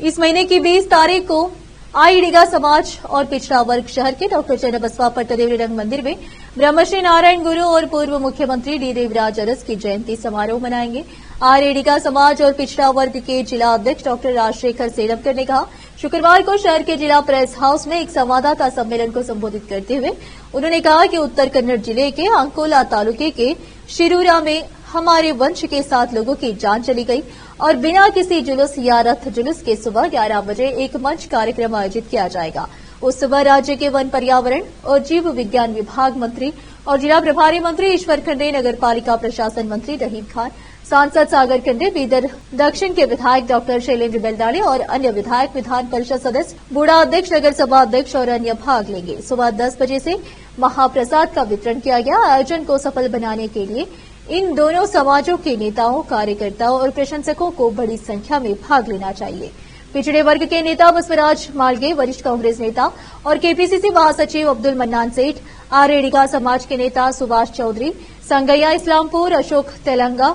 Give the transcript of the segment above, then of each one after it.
इस महीने की 20 तारीख को आईडिगा समाज और पिछड़ा वर्ग शहर के डॉक्टर चन्नबसवा पट्टदेवरी रंग मंदिर में ब्रह्मश्री नारायण गुरु और पूर्व मुख्यमंत्री डी देवराज अरस की जयंती समारोह मनाएंगे। आईडिगा समाज और पिछड़ा वर्ग के जिला अध्यक्ष डॉक्टर राजशेखर सेलमकर ने कहा, शुक्रवार को शहर के जिला प्रेस हाउस में एक संवाददाता सम्मेलन को संबोधित करते हुए उन्होंने कहा कि उत्तर कन्नड़ जिले के अंकोला तालुके के शिरूरा में हमारे वंश के 7 लोगों की जान चली गई और बिना किसी जुलूस या रथ जुलूस के सुबह 11 बजे एक मंच कार्यक्रम आयोजित किया जाएगा। उस सुबह राज्य के वन पर्यावरण और जीव विज्ञान विभाग मंत्री और जिला प्रभारी मंत्री ईश्वर खंडे, नगर पालिका प्रशासन मंत्री रहीम खान, सांसद सागर खंडे, बीदर दक्षिण के विधायक डॉक्टर शैलेंद्र बेलदाड़े और अन्य विधायक, विधान परिषद सदस्य, बूढ़ा अध्यक्ष, नगर सभा अध्यक्ष और अन्य भाग लेंगे। सुबह 10 बजे से महाप्रसाद का वितरण किया गया। आयोजन को सफल बनाने के लिए इन दोनों समाजों के नेताओं, कार्यकर्ताओं और प्रशंसकों को बड़ी संख्या में भाग लेना चाहिए। पिछड़े वर्ग के नेता बसवराज मालगे, वरिष्ठ कांग्रेस नेता और केपीसीसी महासचिव अब्दुल मन्नान सेठ, आरेडिगा समाज के नेता सुभाष चौधरी, संगैया इस्लामपुर, अशोक तेलंगा,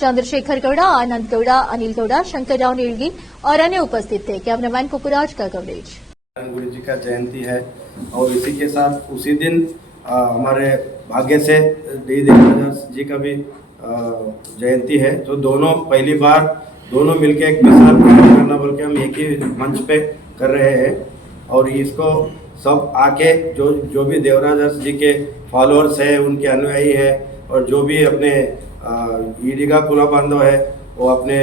चंद्रशेखर गौड़ा, आनंद गौड़ा, अनिल गौड़ा, शंकरराव नीलगी और अन्य उपस्थित थे। कैमरामैन कुकुराज का कवरेज। गुरु जी का जयंती है और इसी के साथ उसी दिन हमारे भाग्य से डी देवराज जी का भी जयंती है। तो दोनों पहली बार दोनों मिलके एक मिसाल करना बोल के हम एक ही मंच पे कर रहे हैं और इसको सब आके जो भी देवराज जी के फॉलोअर्स है, उनके अनुयायी है और जो भी अपने ईडिगा कुला बांधव है वो अपने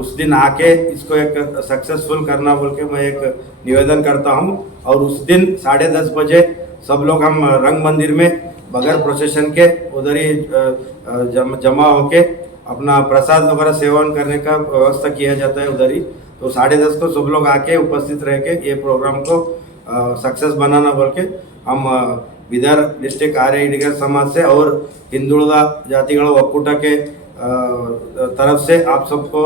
उस दिन आके इसको एक सक्सेसफुल करना बोल के मैं एक निवेदन करता हूँ। और उस दिन 10:30 बजे सब लोग हम रंग मंदिर में बगैर प्रोसेशन के उधर ही जमा होके अपना प्रसाद वगैरह सेवन करने का व्यवस्था किया जाता है उधर ही। तो 10:30 को सब लोग आके उपस्थित रह के ये प्रोग्राम को सक्सेस बनाना बोल के हम बीदर डिस्ट्रिक्ट आर्यडिगा समाज से और हिंदुಳಿದ जातिಗಳ ಒಕ್ಕೂಟ के तरफ से आप सबको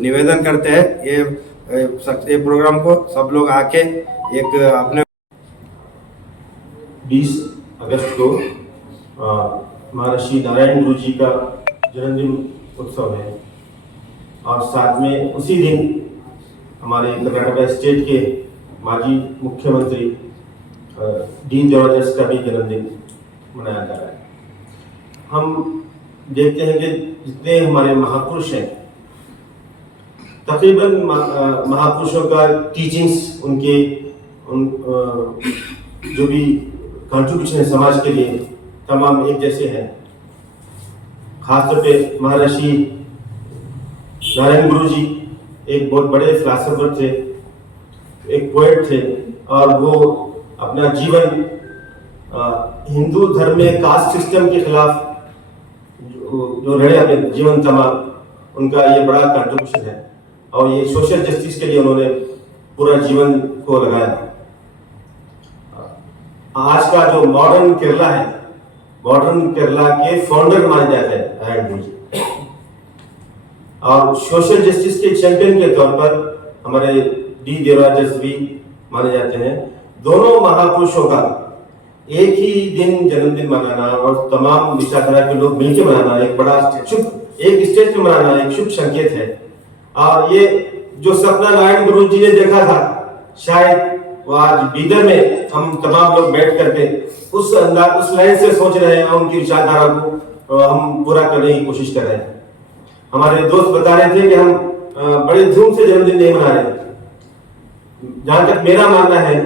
निवेदन करते हैं ये प्रोग्राम को सब लोग आके एक अपने 20 अगस्त को महर्षि नारायण गुरु जी का जन्मदिन उत्सव है और साथ में उसी दिन हमारे कर्नाटक स्टेट के माजी मुख्यमंत्री डी देवराज का भी जन्मदिन मनाया जा रहा है। हम देखते हैं कि जितने हमारे महापुरुष हैं, तकरीबन महापुरुषों का टीचिंग्स जो भी कंट्रीब्यूशन है समाज के लिए तमाम एक जैसे हैं। खासतौर पे महर्षि नारायण गुरु जी एक बहुत बड़े फिलासफर थे, एक पोएट थे और वो अपना जीवन हिंदू धर्म में कास्ट सिस्टम के खिलाफ जो लड़े अपने जीवन तमाम, उनका ये बड़ा कंट्रीब्यूशन है और ये सोशल जस्टिस के लिए उन्होंने पूरा जीवन को लगाया। आज का जो मॉडर्न केरला है, मॉडर्न केरला के फाउंडर माने जाते हैं नारायण गुरु जी और सोशल जस्टिस के चैंपियन के तौर पर हमारे डी देवराज भी माने जाते हैं। दोनों महापुरुषों का एक ही दिन जन्मदिन मनाना और तमाम विचारधारा के लोग मिलकर मनाना एक बड़ा शुभ, एक स्टेज पे मनाना एक शुभ संकेत है। और ये जो सपना नारायण गुरु जी ने देखा था, शायद वो आज बीदर में हम तमाम लोग बैठ करके उस लाइन से सोच रहे हैं और उनकी विचारधारा को हम पूरा करने की कोशिश कर रहे हैं। हमारे दोस्त बता रहे थे कि हम बड़े धूम से जन्मदिन नहीं मना रहे। जहां तक मेरा मानना है,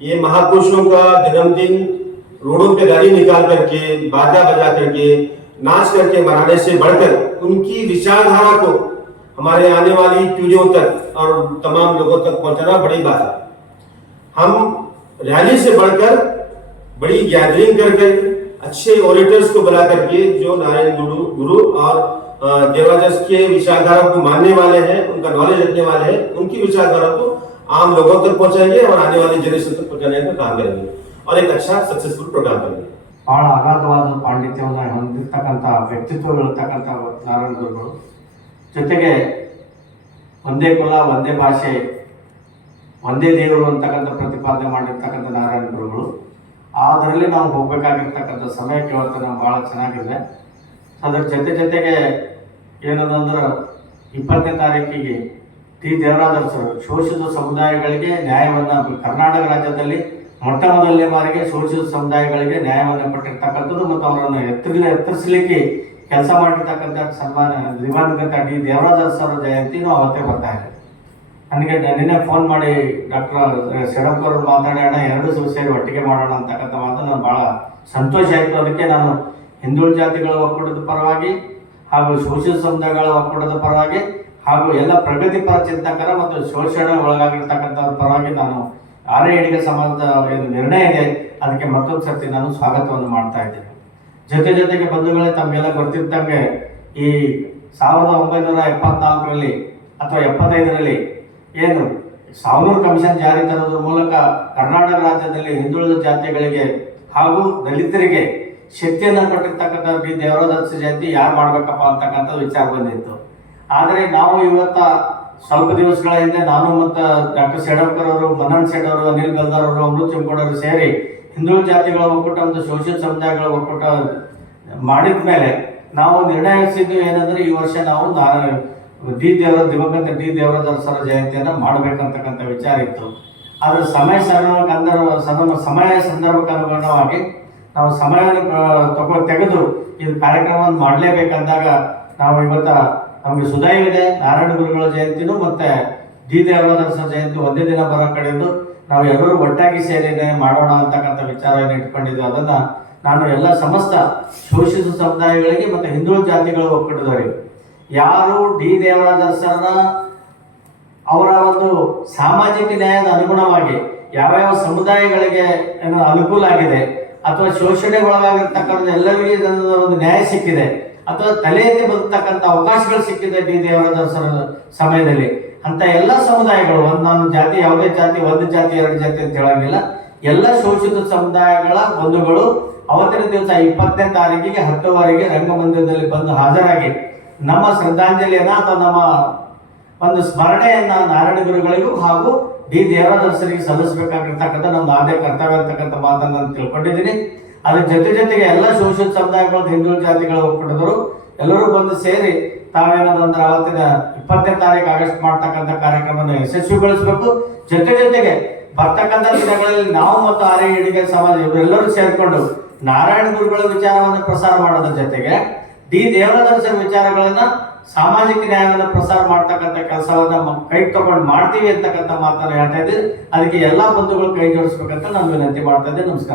ये महापुरुषों का जन्मदिन रोडों पे गाड़ी निकाल करके, बाजा बजा करके, नाच करके मनाने से बढ़कर उनकी विचारधारा को हमारे आने वाली पीढ़ियों तक और तमाम लोगों तक पहुंचाना बड़ी बात है। हम रैली से बढ़कर बड़ी गैदरिंग करके अच्छे ओरेटर्स को बुला करके जो नारायण गुरु और देवराज के विचारधारा को मानने वाले हैं, उनका नॉलेज रखने वाले हैं, उनकी विचारधारा को आम लोगों तक पहुंचाएंगे और आने वाली जनरेशन तक पहुंचाने का काम करेंगे और एक अच्छा सक्सेसफुल प्रोग्राम करेंगे। ಬಹಳ ಅಗಾಧವಾದ ಪಾಂಡಿತ್ಯವನ್ನು ಹೊಂದಿರತಕ್ಕಂಥ ವ್ಯಕ್ತಿತ್ವಗಳಿರ್ತಕ್ಕಂಥ ನಾರಾಯಣ ಗುರುಗಳು, ಜೊತೆಗೆ ಒಂದೇ ಕುಲ, ಒಂದೇ ಭಾಷೆ, ಒಂದೇ ದೇವರು ಅಂತಕ್ಕಂಥ ಪ್ರತಿಪಾದನೆ ಮಾಡಿರ್ತಕ್ಕಂಥ ನಾರಾಯಣ ಗುರುಗಳು, ಅದರಲ್ಲಿ ನಾವು ಹೋಗಬೇಕಾಗಿರ್ತಕ್ಕಂಥ ಸಮಯಕ್ಕೆ ಇವತ್ತು ನಾವು ಭಾಳ ಚೆನ್ನಾಗಿದೆ. ಅದರ ಜೊತೆಗೆ ಏನದಂದ್ರೆ 20ನೇ ತಾರೀಕಿಗೆ ಡಿ ದೇವರಾಜ ಅರಸರು ಶೋಷಿತ ಸಮುದಾಯಗಳಿಗೆ ನ್ಯಾಯವನ್ನು ಕರ್ನಾಟಕ ರಾಜ್ಯದಲ್ಲಿ ಮೊಟ್ಟ ಮೊದಲನೇ ಬಾರಿಗೆ ಶೋಷಿತ ಸಮುದಾಯಗಳಿಗೆ ನ್ಯಾಯವನ್ನು ಕೊಟ್ಟಿರ್ತಕ್ಕಂಥದ್ದು ಮತ್ತು ಅವರನ್ನು ಎತ್ತರಿಸಲಿಕ್ಕೆ ಕೆಲಸ ಮಾಡಿರ್ತಕ್ಕಂಥ ಸನ್ಮಾನ ದಿವಂಗತ ಡಿ ದೇವರಾಜ ಅರಸರ ಜಯಂತಿನೂ ಅವತ್ತೇ ಬರ್ತಾ ಇದೆ. ನನಗೆ ನಿನ್ನೆ ಫೋನ್ ಮಾಡಿ ಡಾಕ್ಟರ್ ಶೆಡಪ್ಪ ಅವರು ಮಾತಾಡೋಣ, ಎರಡು ಸೇರಿ ಒಟ್ಟಿಗೆ ಮಾಡೋಣ ಅಂತಕ್ಕಂಥ ಮಾತು ನಾನು ಭಾಳ ಸಂತೋಷ ಆಯಿತು. ಅದಕ್ಕೆ ನಾನು ಹಿಂದುಳಿದ ಜಾತಿಗಳ ಒಕ್ಕೂಟದ ಪರವಾಗಿ ಹಾಗೂ ಶೋಷಿತ ಸಮುದಾಯಗಳ ಒಕ್ಕೂಟದ ಪರವಾಗಿ ಹಾಗೂ ಎಲ್ಲ ಪ್ರಗತಿಪರ ಚಿಂತಕರ ಮತ್ತು ಶೋಷಣೆ ಒಳಗಾಗಿರ್ತಕ್ಕಂಥವ್ರ ಪರವಾಗಿ ನಾನು ಆರ್ಯ ಈಡಿಗ ಸಮಾಜದ ಏನು ನಿರ್ಣಯ ಇದೆ ಅದಕ್ಕೆ ಮತ್ತೊಂದು ಸರ್ತಿ ನಾನು ಸ್ವಾಗತವನ್ನು ಮಾಡ್ತಾ ಇದ್ದೇನೆ. ಜೊತೆಗೆ ಬಂಧುಗಳೇ, ತಮಗೆಲ್ಲ ಗೊತ್ತಿದ್ದಂಗೆ ಈ 1974ರಲ್ಲಿ ಅಥವಾ 75ರಲ್ಲಿ ಏನು ಸಾವನೂರು ಕಮಿಷನ್ ಜಾರಿ ತರೋದ್ರ ಮೂಲಕ ಕರ್ನಾಟಕ ರಾಜ್ಯದಲ್ಲಿ ಹಿಂದುಳಿದ ಜಾತಿಗಳಿಗೆ ಹಾಗೂ ದಲಿತರಿಗೆ ಶಕ್ತಿಯನ್ನು ಕೊಟ್ಟಿರ್ತಕ್ಕಂಥ ಡಿ ದೇವರಾಜ ಅರಸು ಜಯಂತಿ ಯಾರು ಮಾಡ್ಬೇಕಪ್ಪ ಅಂತಕ್ಕಂಥ ವಿಚಾರ ಬಂದಿತ್ತು. ಆದರೆ ನಾವು ಇವತ್ತ ಸ್ವಲ್ಪ ದಿವಸಗಳ ಹಿಂದೆ ನಾನು ಮತ್ತು ಡಾಕ್ಟರ್ ಶೆಡಪ್ಕರ್ ಅವರು, ಮನನ್ ಶೆಡ್ ಅವರು, ಅನಿಲ್ ಗಲ್ದಾರ್ ಅವರು, ಅಮೃತ್ ಚಿಂಕೋಡವರು ಸೇರಿ ಹಿಂದುಳಿದ ಜಾತಿಗಳ ಒಕ್ಕೂಟ ಮತ್ತು ಶೋಷಿತ ಸಮುದಾಯಗಳ ಒಕ್ಕೂಟ ಮಾಡಿದ ಮೇಲೆ ನಾವು ನಿರ್ಣಯಿಸಿದ್ದು ಏನಂದ್ರೆ ಈ ವರ್ಷ ನಾವು ದಿವಂಗತ ಡಿ ದೇವರಾಜ ಅರಸರ ಜಯಂತಿಯನ್ನು ಮಾಡಬೇಕಂತಕ್ಕಂಥ ವಿಚಾರ ಇತ್ತು. ಆದರೆ ಸಮಯ ಸಂದರ್ಭಕ್ಕೆ ಅನುಗುಣವಾಗಿ ನಾವು ಸಮಯವನ್ನು ತೆಗೆದು ಇದು ಕಾರ್ಯಕ್ರಮವನ್ನು ಮಾಡಲೇಬೇಕಂದಾಗ ನಾವು ಇವತ್ತ ನಮಗೆ ಸುದೈವಿದೆ ನಾರಾಯಣ ಗುರುಗಳ ಜಯಂತಿನೂ ಮತ್ತೆ ಡಿ ದೇವರಾಜ ಅರಸರ ಜಯಂತಿ ಒಂದೇ ದಿನ ಬರೋ ಕಡೆಯಿಂದ ನಾವು ಎಲ್ಲರೂ ಒಟ್ಟಾಗಿ ಸೇರಿ ಮಾಡೋಣ ಅಂತಕ್ಕಂಥ ವಿಚಾರವನ್ನು ಇಟ್ಕೊಂಡಿದ್ವಿ. ಅದನ್ನು ನಾನು ಎಲ್ಲ ಸಮಸ್ತ ಶೋಷಿತ ಸಮುದಾಯಗಳಿಗೆ ಮತ್ತು ಹಿಂದುಳಿದ ಜಾತಿಗಳ ಒಕ್ಕೂಟದವರಿಗೆ ಯಾರು ಡಿ ದೇವರಾಜ ಅರಸರ ಅವರ ಒಂದು ಸಾಮಾಜಿಕ ನ್ಯಾಯದ ಅನುಗುಣವಾಗಿ ಯಾವ್ಯಾವ ಸಮುದಾಯಗಳಿಗೆ ಏನೋ ಅನುಕೂಲ ಆಗಿದೆ ಅಥವಾ ಶೋಷಣೆ ಒಳಗಾಗಿರ್ತಕ್ಕಂಥ ಎಲ್ಲರಿಗೂ ಒಂದು ನ್ಯಾಯ ಸಿಕ್ಕಿದೆ ಅಥವಾ ತಲೆಯಲ್ಲಿ ಬದುಕ್ತಕ್ಕಂಥ ಅವಕಾಶಗಳು ಸಿಕ್ಕಿದೆ ಡಿ ದೇವರಾಜ ಅರಸರ ಸಮಯದಲ್ಲಿ ಅಂತ ಎಲ್ಲ ಸಮುದಾಯಗಳು, ನಾನು ಜಾತಿ ಯಾವುದೇ ಜಾತಿ, ಒಂದು ಜಾತಿ ಎರಡು ಜಾತಿ ಅಂತ ಹೇಳಂಗಿಲ್ಲ, ಎಲ್ಲ ಶೋಷಿತ ಸಮುದಾಯಗಳ ಬಂಧುಗಳು ಅವತ್ತಿನ ದಿವಸ 20ನೇ ತಾರೀಕಿಗೆ 10 ರಂಗಮಂದಿರದಲ್ಲಿ ಬಂದು ಹಾಜರಾಗಿ ನಮ್ಮ ಶ್ರದ್ಧಾಂಜಲಿಯನ್ನ ಅಥವಾ ನಮ್ಮ ಒಂದು ಸ್ಮರಣೆಯನ್ನ ನಾರಾಯಣ ಗುರುಗಳಿಗೂ ಹಾಗೂ ಡಿ ದೇವರಾಜ ಅರಸರಿಗೆ ಸಲ್ಲಿಸಬೇಕಾಗಿರ್ತಕ್ಕಂಥ ನಮ್ಮ ಆದ್ಯ ಕರ್ತವ್ಯ ಅಂತಕ್ಕಂಥ ಮಾತನ್ನು ನಾನು ತಿಳ್ಕೊಂಡಿದ್ದೀನಿ. ಅದ್ರ ಜೊತೆಗೆ ಎಲ್ಲ ಶೋಷಿತ ಸಮುದಾಯಗಳ ಹಿಂದುಳಿದ ಜಾತಿಗಳ ಒಕ್ಕೂಟದವರು ಎಲ್ಲರೂ ಬಂದು ಸೇರಿ ತಾವೇನಂದ್ರೆ ಅವತ್ತಿನ 20ನೇ ತಾರೀಕು ಆಗಸ್ಟ್ ಮಾಡ್ತಕ್ಕಂಥ ಕಾರ್ಯಕ್ರಮವನ್ನು ಯಶಸ್ವಿಗೊಳಿಸಬೇಕು. ಜೊತೆಗೆ ಬರ್ತಕ್ಕಂಥ ದಿನಗಳಲ್ಲಿ ನಾವು ಮತ್ತು ಆರ್ಯ ಈಡಿಗ ಸಮಾಜ ಇವರೆಲ್ಲರೂ ಸೇರಿಕೊಂಡು ನಾರಾಯಣ ಗುರುಗಳ ವಿಚಾರವನ್ನು ಪ್ರಸಾರ ಮಾಡೋದ್ರ ಜೊತೆಗೆ ಡಿ ದೇವರಾಜ ಅರಸರ ವಿಚಾರಗಳನ್ನ ಸಾಮಾಜಿಕ ನ್ಯಾಯವನ್ನು ಪ್ರಸಾರ ಮಾಡ್ತಕ್ಕಂಥ ಕೆಲಸವನ್ನ ಕೈ ತಗೊಂಡು ಮಾಡ್ತೀವಿ ಅಂತಕ್ಕಂಥ ಮಾತನ್ನು ಹೇಳ್ತಾ ಇದ್ದೀವಿ. ಅದಕ್ಕೆ ಎಲ್ಲಾ ಬಂಧುಗಳು ಕೈ ಜೋಡಿಸ್ಬೇಕಂತ ನಾನು ವಿನಂತಿ ಮಾಡ್ತಾ ಇದ್ದೆ. ನಮಸ್ಕಾರ.